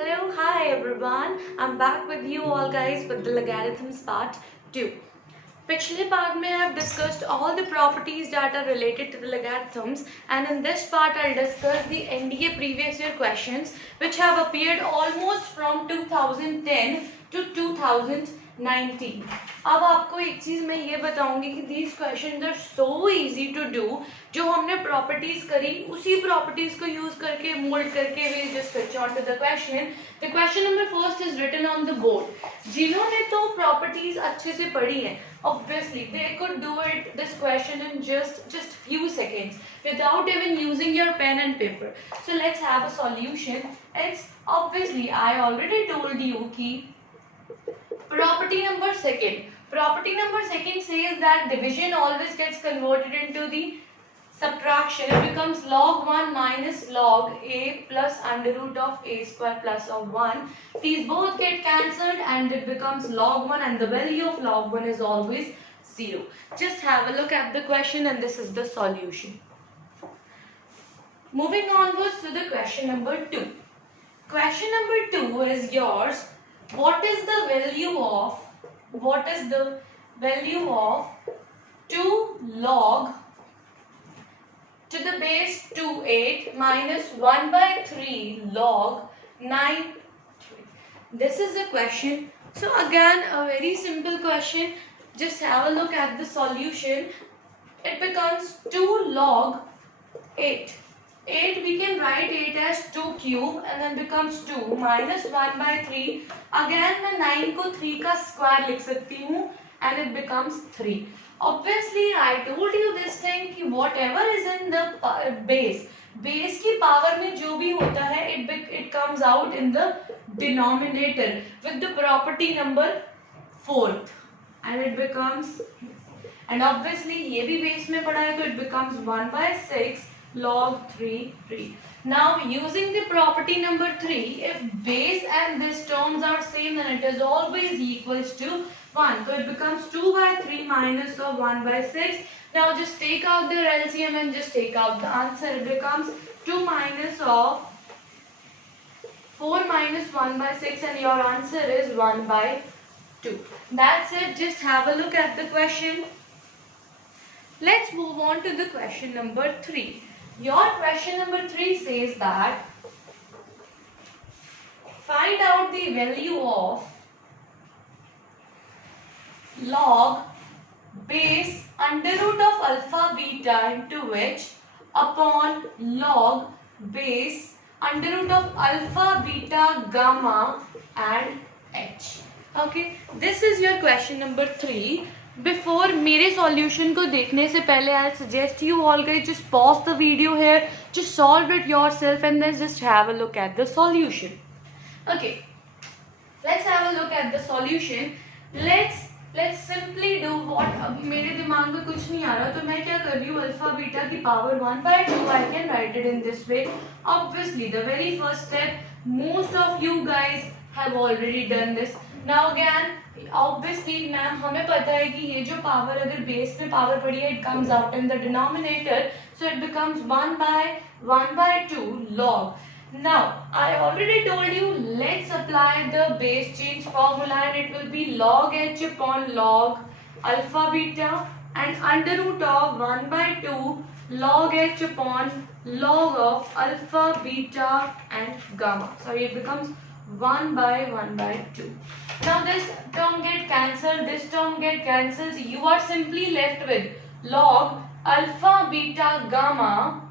Hello, hi everyone. I'm back with you all guys with the logarithms part 2. पिछले part में I have discussed all the properties that are related to the logarithms, and in this part I'll discuss the NDA previous year questions which have appeared almost from 2010 to 2019. अब आपको एक चीज मैं ये बताऊंगी कि these questions are so easy to do. जो हमने प्रॉपर्टीज करी उसी प्रॉपर्टीज को यूज करके मोल्ड करके we'll just switch on to the question. The question number first is written on the board. जिन्होंने तो प्रॉपर्टीज अच्छे से पढ़ी हैं, obviously they could do it this question in just few seconds without even using your pen and paper. So let's have a solution. It's obviously I already told you कि property number second says that division always gets converted into the subtraction. It becomes log 1 minus log a plus under root of a square plus of 1. These both get cancelled and it becomes log 1, and the value of log 1 is always 0. Just have a look at the question and this is the solution. Moving onwards to the question number 2. Question number 2 is yours. What is the value of 2 log to the base 28 minus 1 by 3 log 9? This is the question. So again, a very simple question. Just have a look at the solution. It becomes 2 log 8. 8 we can write 8 as 2 cube and then becomes 2 minus 1 by 3. Again मैं 9 को 3 का square लिख सकती हूँ and it becomes 3. Obviously I told you this thing कि whatever is in the base की power में जो भी होता है it comes out in the denominator with the property number 4th and it becomes, and obviously ये भी base में पड़ा है तो it becomes 1 by 6 log 3. Now using the property number 3, if base and this terms are same then it is always equals to 1. So it becomes 2 by 3 minus of 1 by 6. Now just take out the LCM and just take out the answer. It becomes 2 minus of 4 minus 1 by 6 and your answer is 1 by 2. That's it. Just have a look at the question. Let's move on to the question number 3. Your question number 3 says that find out the value of log base under root of alpha beta into which upon log base under root of alpha beta gamma and h. Okay, this is your question number 3. Before मेरे solution को देखने से पहले I'll suggest you all guys just pause the video here, just solve it yourself and then just have a look at the solution. Okay, let's have a look at the solution. Let's simply do what. अब मेरे दिमाग में कुछ नहीं आ रहा तो मैं क्या कर रही हूँ, अल्फा बीटा की power 1 by 2 I can write it in this way. Obviously the very first step, most of you guys have already done this. Now again obviously ma'am हमें पता है कि ये जो पावर अगर बेस में पावर पड़ी है it comes out in the denominator, so it becomes 1 by 2 log. Now I already told you let's apply the base change formula and it will be log h upon log alpha beta and under root of 1 by 2 log h upon log of alpha beta and gamma. Sorry, it becomes 1 by 2. Now this term get cancelled, this term get cancelled. You are simply left with log alpha beta gamma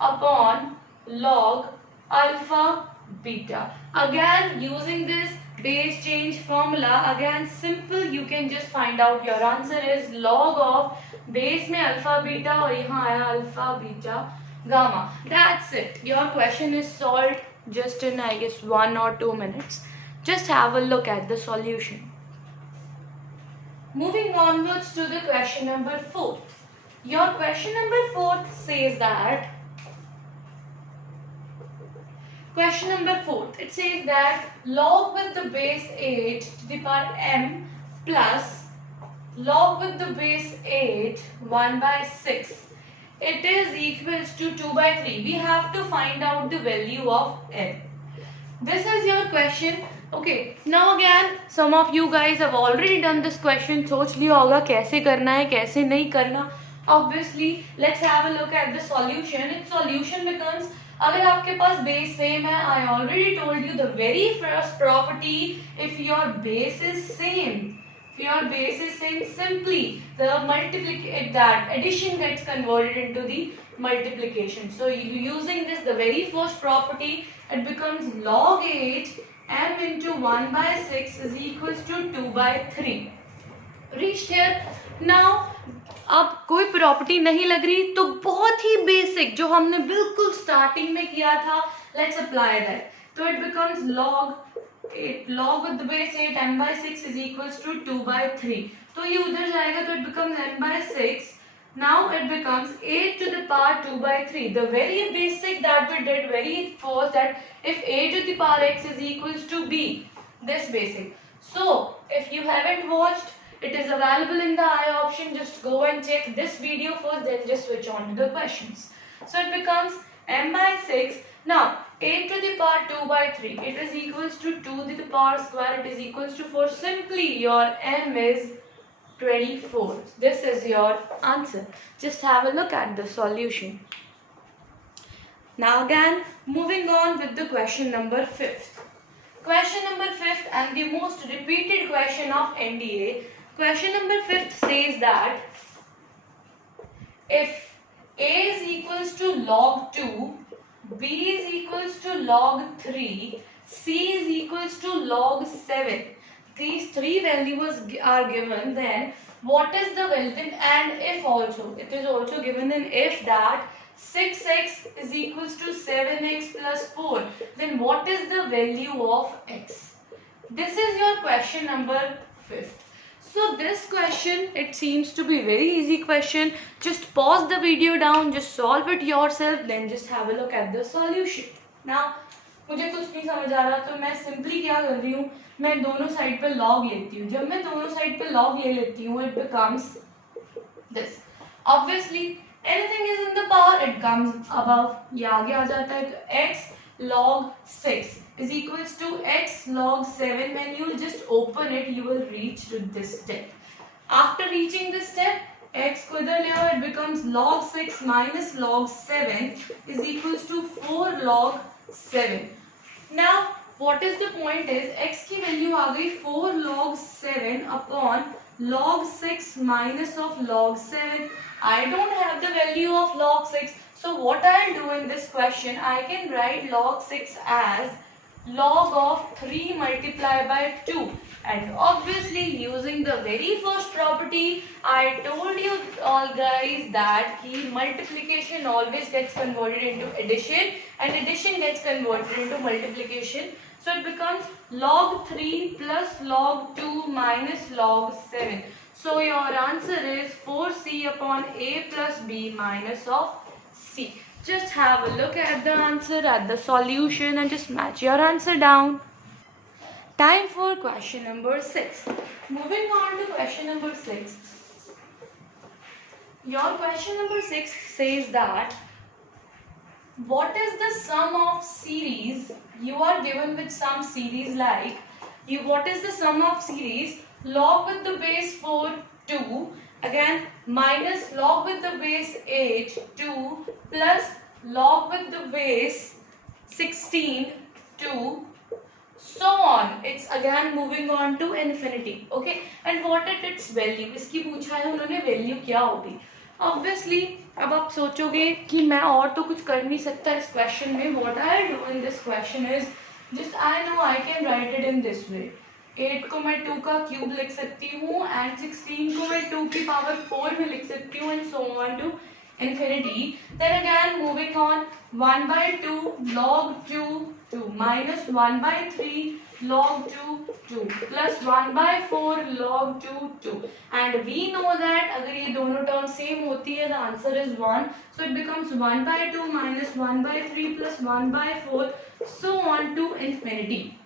upon log alpha beta. Again using this base change formula, again simple, you can just find out your answer is log of base में alpha beta और यहाँ आया alpha beta gamma. That's it. Your question is solved just in I guess 1 or 2 minutes. Just have a look at the solution. Moving onwards to the question number 4. Your question number 4 says that question number 4, it says that log with the base 8 to the power m plus log with the base 8 1 by 6. It is equals to 2 by 3. We have to find out the value of m. This is your question. Okay, now again some of you guys have already done this question. सोच लिया होगा कैसे करना है कैसे नहीं करना. Obviously let's have a look at the solution. Its solution becomes, अगर आपके पास base same है, I already told you the very first property, if your base is same, simply that addition gets converted into the multiplication. So using this, the very first property, it becomes log 8 m into 1 by 6 is equals to 2 by 3. Reached here. Now अब कोई property नहीं लग रही तो बहुत ही basic जो हमने बिल्कुल स्टार्टिंग में किया था, लेट्स अप्लाई दैट. तो it becomes log with the base 8 m by 6 is equals to 2 by 3. तो ये उधर जाएगा तो it becomes m by 6. Now it becomes 8 to the power 2 by 3. The very basic that we did very first, that if a to the power x is equals to b, this basic. So if you haven't watched, it is available in the I option. Just go and check this video first, then just switch on to the questions. So it becomes m by 6. Now 8 to the power 2 by 3, it is equals to 2 to the power square, it is equals to 4. Simply your m is 24. This is your answer. Just have a look at the solution. Now again moving on with the question number 5th. Question number 5th and the most repeated question of NDA. Question number 5th says that if a is equals to log 2, b is equals to log 3, c is equals to log 7, these three values are given, then what is the value? And if also, it is also given in if that 6x is equals to 7x plus 4, then what is the value of x? This is your question number 5th. So this question, it seems to be very easy question. Just pause the video down, just solve it yourself, then just have a look at the solution. Now मुझे कुछ नहीं समझ आ रहा तो मैं simply क्या कर रही हूँ, मैं दोनों साइड पे लॉग लेती हूँ. जब मैं दोनों साइड पे लॉग ले लेती हूँ, it becomes this. Obviously anything is in the power, it comes above. ये आगे आ जाता है तो x log 6 is equals to x log 7. When you just open it, you will reach to this step. After reaching this step, x को इधर ले आओ, it becomes log 6 minus log 7 is equals to 4 log 7. Now what is the point is, x की value आ गई 4 log 7 upon log 6 minus of log 7. I don't have the value of log 6. So what I'll do in this question, I can write log 6 as log of 3 multiplied by 2. And obviously using the very first property, I told you all guys that multiplication always gets converted into addition and addition gets converted into multiplication. So it becomes log 3 plus log 2 minus log 7. So your answer is 4c upon a plus b minus of c. Just have a look at the answer, at the solution, and just match your answer down. Time for question number 6. Moving on to question number 6. Your question number 6 says that what is the sum of series? You are given with some series like what is the sum of series log with the base 4 2, again minus log with the base 8 2 plus log with the base 16 2, so on. It's again moving on to infinity. Okay, and what is its value? इसकी पूछा है उन्होंने, value क्या होगी? Obviously अब आप सोचोगे कि मैं और तो कुछ कर नहीं सकता इस क्वेश्चन में. What I do in this question is just I know I can write it in this way. 8 को मैं 2 का क्यूब लिख सकती हूँ and 16 को मैं 2 की पावर 4 में लिख सकती हूँ and so on to infinity. Then again moving on, 1 by 2 log 2 2 minus 1 by 3 log 2 2 plus 1 by 4 log 2 2, and we know that अगर ये दोनों टर्म सेम होती है the answer is 1. So it becomes 1 by 2 minus 1 by 3 plus 1 by 4, so on to infinity.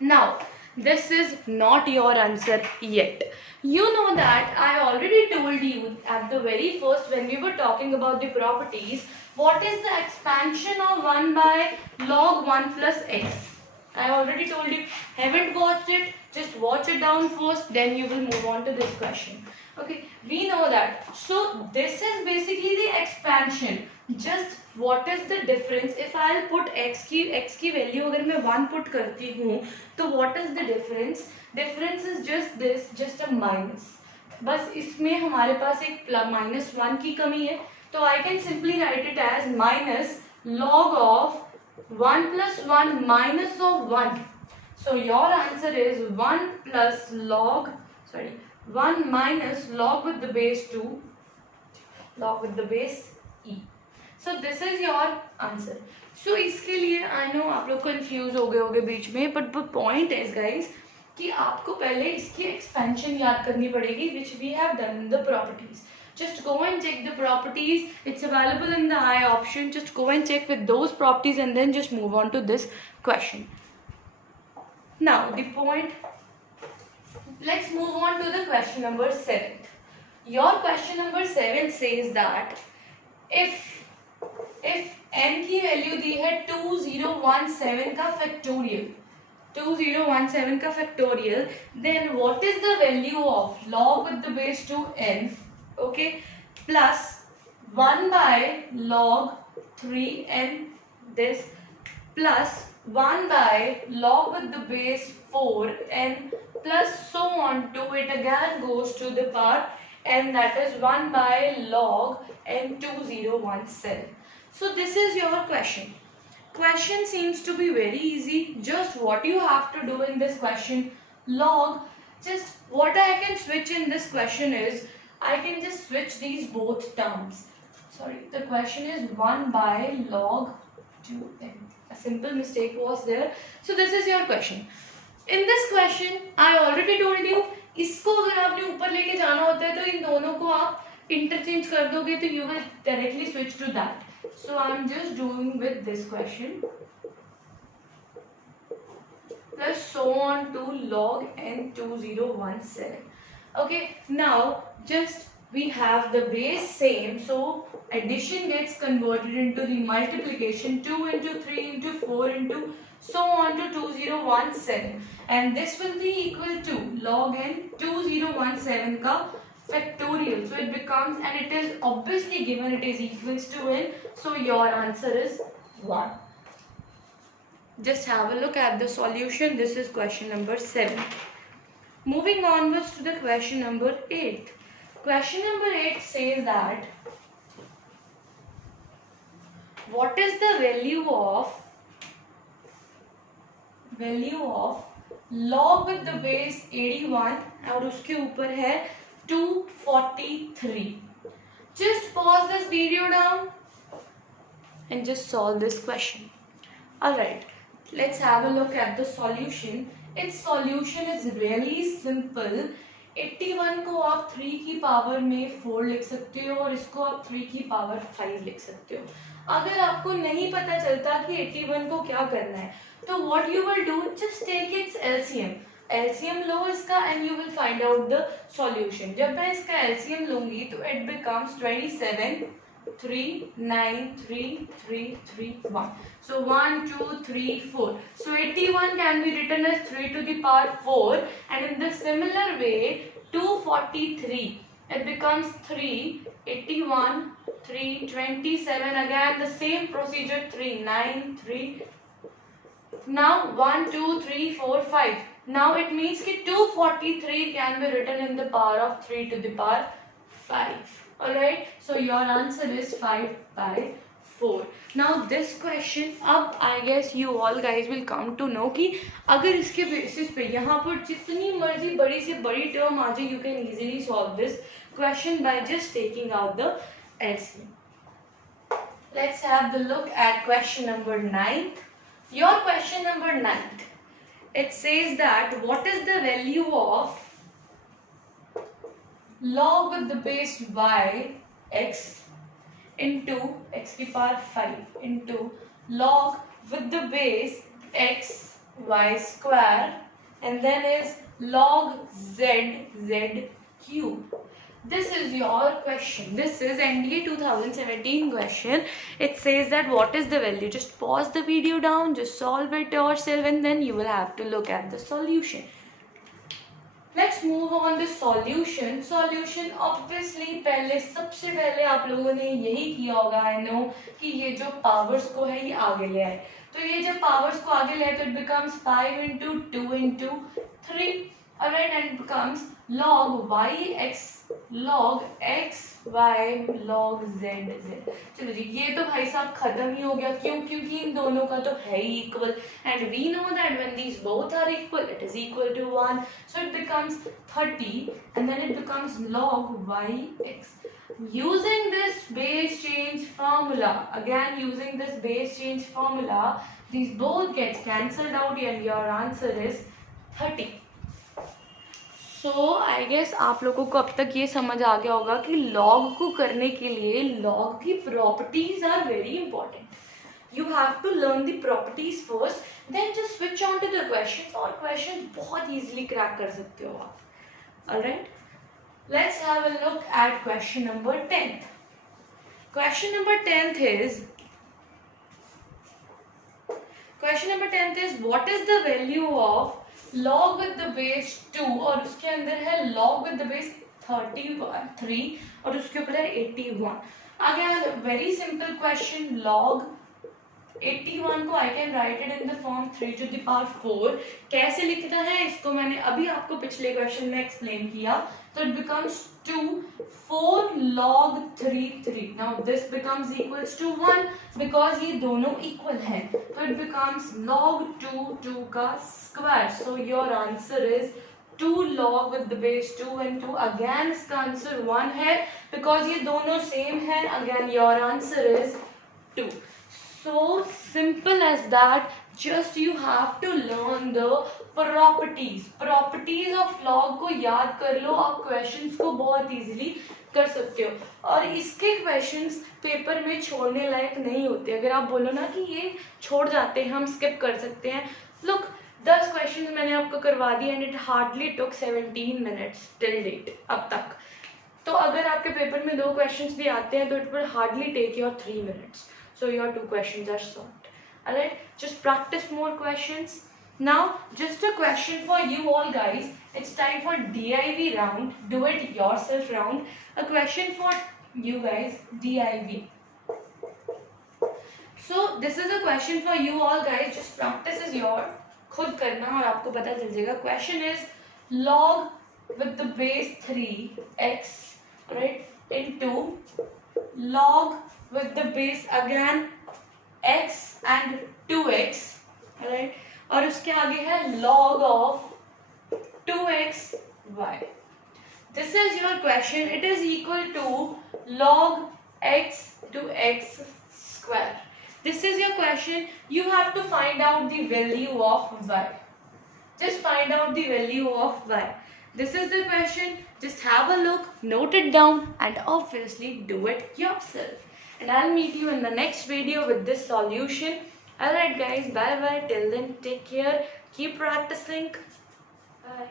Now this is not your answer yet. You know that I already told you at the very first when we were talking about the properties, what is the expansion of 1 by log 1 plus x? I already told you. Haven't watched it? Just watch it down first, then you will move on to this question. Okay, we know that. So this is basically the expansion. Just what is the difference if I'll put x की value अगर मैं 1 put करती हूँ तो what is the difference? Difference is just this, just a minus. बस इसमें हमारे पास एक -1 की कमी है तो I can simply write it as minus log of 1 plus 1 minus of 1. So your answer is 1 plus log, 1 minus log with the base 2, log with the base e. So this is your answer. So इसके लिए I know आप लोग confuse हो गए होंगे बीच में, but the point is guys कि आपको पहले इसकी expansion याद करनी पड़ेगी which we have done in the properties. Just go and check the properties. It's available in the I option. Just go and check with those properties and then just move on to this question. Now the point, let's move on to the question number 7. Your question number 7 says that if n की value दी है 2017 का factorial, 2017 का factorial, then what is the value of log with the base 2n, okay, plus 1 by log 3n this plus 1 by log with the base 4n plus so on to it again goes to the power n, that is 1 by log n 2017. So this is your question. Question seems to be very easy. Just what you have to do in this question, log, just what I can switch in this question is I can just switch these both terms. Sorry, the question is 1 by log 2n. A simple mistake was there. So this is your question. In this question, I already told you, इसको अगर आपने ऊपर लेके जाना होता है तो इन दोनों को आप interchange कर दोगे तो you will directly switch to that. So I am just doing with this question plus so on to log n 2017. Okay, now just we have the base same, so addition gets converted into the multiplication 2 into 3 into 4 into so on to 2017, and this will be equal to log n 2017 ka factorial. So it becomes, and it is obviously given it is equals to n, so your answer is 1. Just have a look at the solution. This is question number 7. Moving onwards to the question number 8. Question number 8 says that what is the value of log with the base 81 और उसके ऊपर है 243. Just pause this video down and just solve this question. Alright, let's have a look at the solution. Its solution is really simple. 81 को आप 3 की power में 4 लिख सकते हो और इसको आप 3 की पावर 5 लिख सकते हो. अगर आपको नहीं पता चलता कि 81 को क्या करना है तो what you will do, just take its LCM लो इसका and you will find out the solution. जब मैं इसका LCM लूंगी तो it becomes 27 3 9 3 3 3 1. So 1 2 3 4. So 81 can be written as 3 to the power 4, and in the similar way 243 it becomes 3 81 3 27, again the same procedure 3 9 3. Now 1 2 3 4 5. Now it means that 243 can be written in the power of 3 to the power 5. Alright, so your answer is 5 by 4. Now this question, अब I guess you all guys will come to know कि अगर इसके basis पे यहाँ पर जितनी मर्जी बड़ी से बड़ी टर्म आ जाए, you can easily solve this question by just taking out the LCM. Let's have the look at question number 9. Your question number 9. It says that what is the value of log with the base y x into x की power 5 into log with the base x y square and then is log z z cube. this is your question. This is NDA 2017 question. It says that what is the value? Just pause the video down, just solve it yourself, and then you will have to look at the solution. Let's move on the solution. Solution obviously सबसे पहले आप लोगों ने यही किया होगा, I know, कि ये जो powers को है ये आगे ले आए. तो ये जब powers को आगे ले आए तो it becomes 5 into 2 into 3. Alright, and it becomes log y x log x y log z z. चलो जी, ये तो भाई साहब खत्म ही हो गया. क्यों? क्योंकि इन दोनों का तो है ही equal, and we know that when these both are equal, it is equal to 1. So it becomes 30, and then it becomes log y x. Using this base change formula, again using this base change formula, these both gets cancelled out, and your answer is 30. So I guess आप लोगों को अब तक ये समझ आ गया होगा कि log को करने के लिए log की properties are very important. You have to learn the properties first, then just switch on to the questions. और questions बहुत easily crack कर सकते हो आप. Alright, let's have a look at question number 10. Question number 10 is what is the value of log with the base 2 और उसके अंदर है log with the base 33 और उसके ऊपर है 81. Again very simple question. Log 81 को I can write it in the form 3 to the power 4. कैसे लिखना है इसको मैंने अभी आपको पिछले क्वेश्चन में एक्सप्लेन किया. तो it becomes 2 4 log 3. Now this becomes equals to 1 because ये दोनों equal हैं. तो it becomes log 2 का square. So your answer is 2 log with the base 2 and 2. Again इसका आंसर 1 है because ये दोनों same है. Again your answer is 2. So simple as that. Just you have to learn the properties of log को याद कर लो. आप questions को बहुत easily कर सकते हो और इसके questions पेपर में छोड़ने लायक नहीं होते. अगर आप बोलो ना कि ये छोड़ जाते हैं, हम skip कर सकते हैं. Look, 10 questions मैंने आपको करवा दिए and it hardly took 17 minutes till date अब तक. तो अगर आपके पेपर में 2 questions भी आते हैं तो it will hardly take your 3 minutes. So your 2 questions are solved. Alright, just practice more questions. Now just a question for you all guys. It's time for DIV round, do it yourself round. A question for you guys, DIV. So this is a question for you all guys. Just practice is your खुद करना और आपको पता चल जाएगा. Question is log with the base 3x, right, into log with the base again x and 2x, right, और उसके आगे है log of 2xy. This is your question. It is equal to log x to x square. This is your question. You have to find out the value of y. Just find out the value of y. This is the question. Just have a look, note it down, and obviously do it yourself. And I'll meet you in the next video with this solution. Alright guys, bye bye. Till then, take care. Keep practicing. Bye.